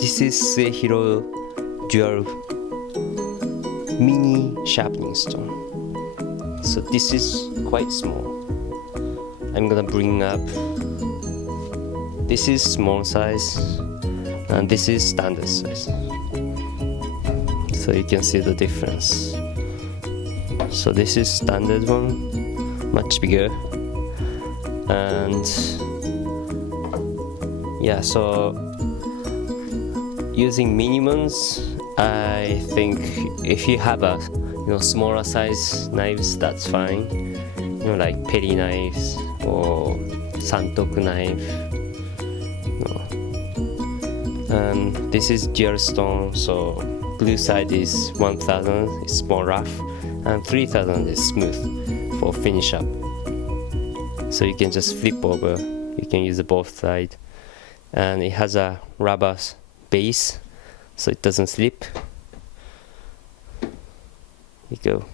This is Suehiro dual mini sharpening stone. So this is quite small. I'm gonna bring up. This is small size and this is standard size. So you can see the difference. So this is standard one, much bigger. And yeah, so using mini ones, I think if you have a smaller size knives, that's fine. Like petty knives or santoku knife. And this is dual stone, so blue side is 1000, it's more rough, and 3000 is smooth for finish up. So you can just flip over, you can use both sides, and it has a rubber base so it doesn't slip. Here you go.